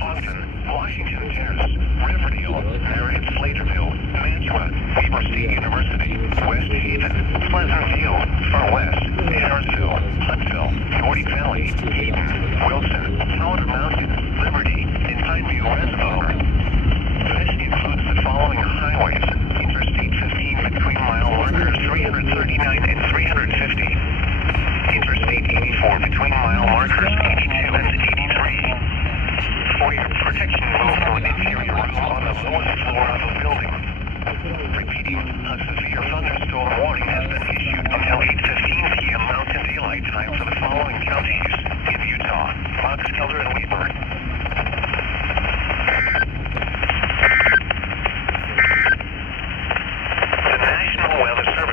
Austin, Washington Terrace, Riverdale, Merritt, Slaterville, Mantua, Weber State University, West Haven, Pleasant View, Far West, Harrisville, Huntsville, York Valley, Eden, Wilson, Powder Mountain, Liberty, and Pineview Reservoir. This includes the following highways: Interstate 15 between mile markers 339 and 350. Interstate 84 between mile markers 82 and 83. For your protection, move to an interior room on the lowest floor of the building. Repeating, a severe thunderstorm warning has been issued until 8:15 p.m. Mountain Daylight Time for the following counties in Utah: Fox, Elder, and Weber.